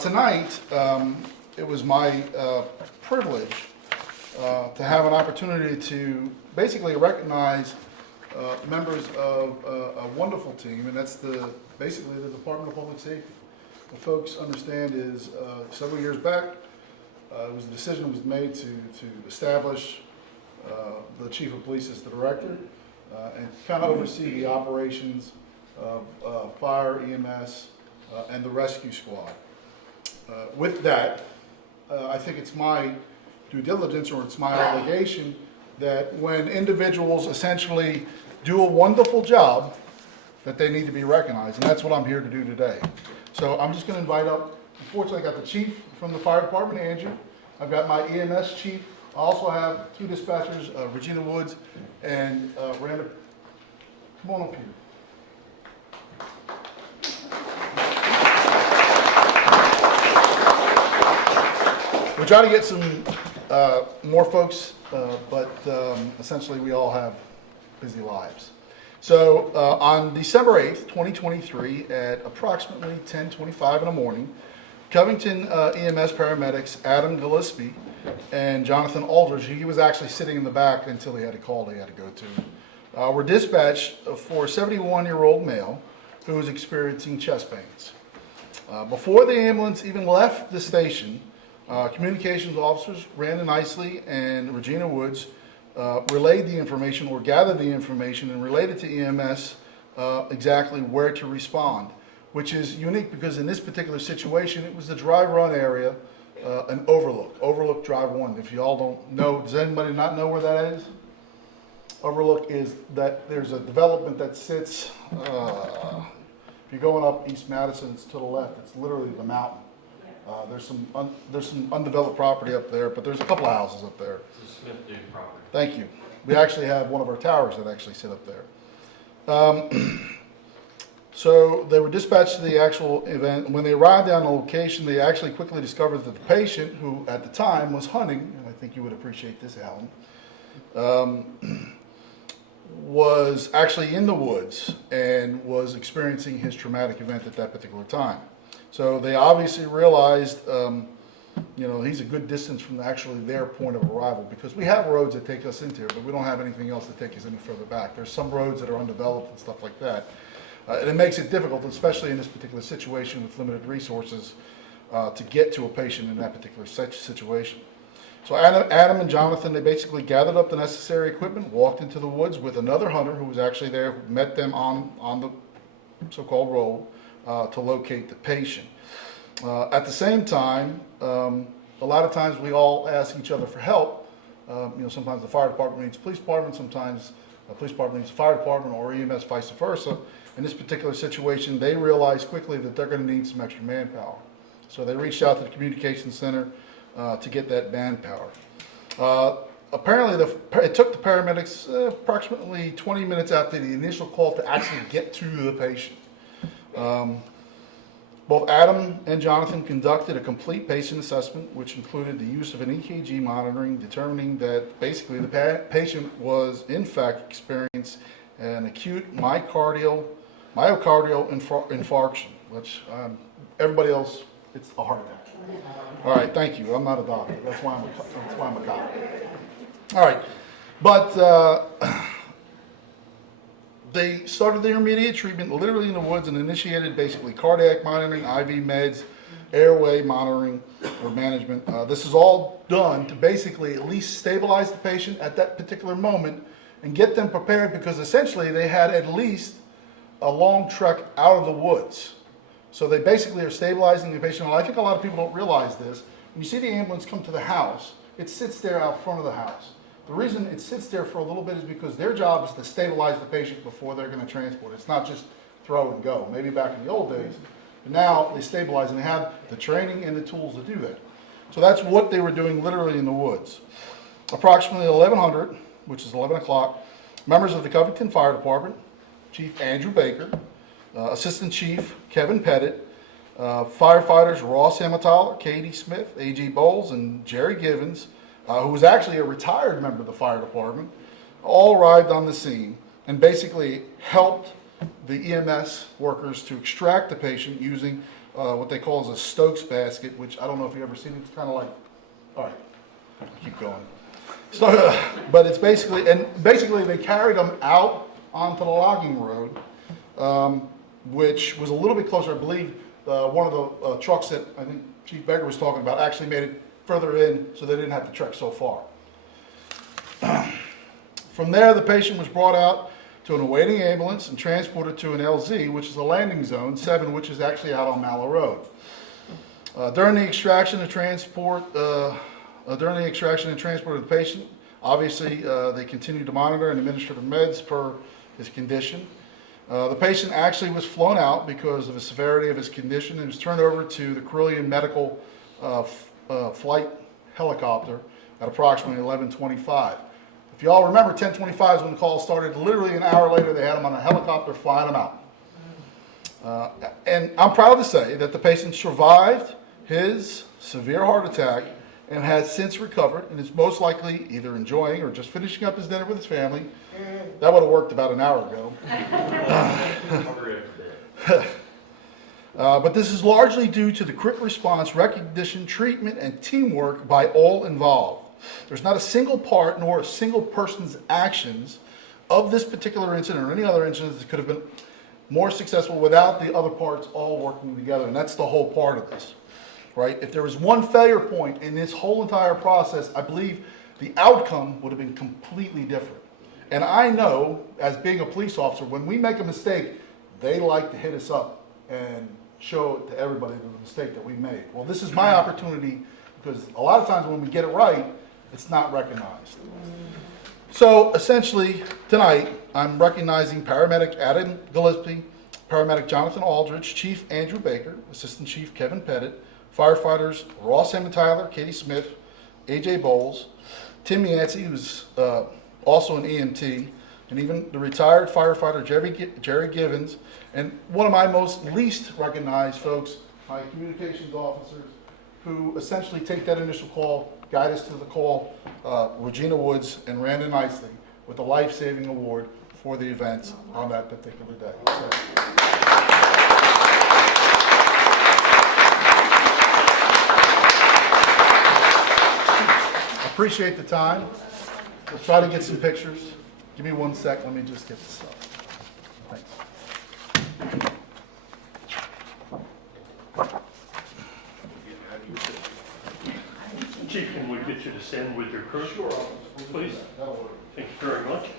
Tonight, it was my privilege to have an opportunity to basically recognize members of a wonderful team, and that's basically the Department of Public Safety. What folks understand is several years back, it was a decision that was made to establish the Chief of Police as the director and kind of oversee the operations of fire, EMS, and the rescue squad. With that, I think it's my due diligence or it's my obligation that when individuals essentially do a wonderful job, that they need to be recognized, and that's what I'm here to do today. So I'm just going to invite up, unfortunately I got the chief from the fire department, Andrew. I've got my EMS chief. I also have two dispatchers, Regina Woods and Randa. Come on up here. We're trying to get some more folks, but essentially we all have busy lives. So on December 8th, 2023, at approximately 10:25 in the morning, Covington EMS paramedics Adam Gillespie and Jonathan Aldridge, he was actually sitting in the back until he had a call they had to go to, were dispatched for a 71-year-old male who was experiencing chest pains. Before the ambulance even left the station, communications officers, Randa Nicely and Regina Woods, relayed the information or gathered the information and related to EMS exactly where to respond, which is unique because in this particular situation, it was the dry run area, an Overlook Drive 1. If you all don't know, does anybody not know where that is? Overlook is that there's a development that sits, if you're going up East Madison, it's to the left, it's literally the mountain. There's some undeveloped property up there, but there's a couple of houses up there. It's a Smith Dude property. Thank you. We actually have one of our towers that actually sit up there. So they were dispatched to the actual event. When they arrived on the location, they actually quickly discovered that the patient, who at the time was hunting, and I think you would appreciate this, Alan, was actually in the woods and was experiencing his traumatic event at that particular time. So they obviously realized, he's a good distance from actually their point of arrival, because we have roads that take us into here, but we don't have anything else that take us any further back. There's some roads that are undeveloped and stuff like that. And it makes it difficult, especially in this particular situation with limited resources, to get to a patient in that particular situation. So Adam and Jonathan, they basically gathered up the necessary equipment, walked into the woods with another hunter who was actually there, who met them on the so-called road, to locate the patient. At the same time, a lot of times we all ask each other for help. Sometimes the fire department needs police department, sometimes the police department needs the fire department, or EMS vice versa. In this particular situation, they realized quickly that they're going to need some extra manpower. So they reached out to the communications center to get that manpower. Apparently, it took the paramedics approximately 20 minutes after the initial call to actually get to the patient. Both Adam and Jonathan conducted a complete patient assessment, which included the use of an EKG monitoring, determining that basically the patient was in fact experiencing an acute myocardial infarction, which everybody else, it's a heart attack. All right, thank you. I'm not a doctor. That's why I'm a cop. All right, but they started their immediate treatment literally in the woods and initiated basically cardiac monitoring, IV meds, airway monitoring or management. This is all done to basically at least stabilize the patient at that particular moment and get them prepared, because essentially they had at least a long trek out of the woods. So they basically are stabilizing the patient. Well, I think a lot of people don't realize this. When you see the ambulance come to the house, it sits there out front of the house. The reason it sits there for a little bit is because their job is to stabilize the patient before they're going to transport. It's not just throw and go. Maybe back in the old days, but now they stabilize and they have the training and the tools to do that. So that's what they were doing literally in the woods. Approximately 1100, which is 11 o'clock, members of the Covington Fire Department, Chief Andrew Baker, Assistant Chief Kevin Pettit, firefighters Ross Hamataller, Katie Smith, A.G. Bowles, and Jerry Givens, who was actually a retired member of the fire department, all arrived on the scene and basically helped the EMS workers to extract the patient using what they call as a Stokes basket, which I don't know if you've ever seen it. It's kind of like, all right, keep going. So, but it's basically they carried them out onto the logging road, which was a little bit closer. I believe one of the trucks that I think Chief Beggar was talking about actually made it further in, so they didn't have to trek so far. From there, the patient was brought out to an awaiting ambulance and transported to an LZ, which is a landing zone 7, which is actually out on Mallow Road. During the extraction and transport of the patient, obviously they continued to monitor and administer the meds per his condition. The patient actually was flown out because of the severity of his condition and was turned over to the Carillion Medical flight helicopter at approximately 11:25. If you all remember, 10:25 is when the call started. Literally an hour later, they had him on a helicopter flying him out. And I'm proud to say that the patient survived his severe heart attack and has since recovered and is most likely either enjoying or just finishing up his dinner with his family. That would have worked about an hour ago. But this is largely due to the quick response, recognition, treatment, and teamwork by all involved. There's not a single part nor a single person's actions of this particular incident or any other incident that could have been more successful without the other parts all working together. And that's the whole part of this, right? If there was one failure point in this whole entire process, I believe the outcome would have been completely different. And I know, as being a police officer, when we make a mistake, they like to hit us up and show it to everybody the mistake that we made. Well, this is my opportunity because a lot of times when we get it right, it's not recognized. So essentially, tonight, I'm recognizing paramedic Adam Gillespie, paramedic Jonathan Aldridge, Chief Andrew Baker, Assistant Chief Kevin Pettit, firefighters Ross Emmentaler, Katie Smith, AJ Bowles, Tim Yancey, who's also an EMT, and even the retired firefighter Jerry Givens, and one of my most least recognized folks, my communications officers, who essentially take that initial call, guide us to the call, Regina Woods and Randon Isley, with a life-saving award for the events on that particular day. So, I appreciate the time. We'll try to get some pictures. Give me 1 sec. Let me just get this up. Thanks. Chief, can we get you to stand with your crew? Sure. Please. That'll work. Thank you very much.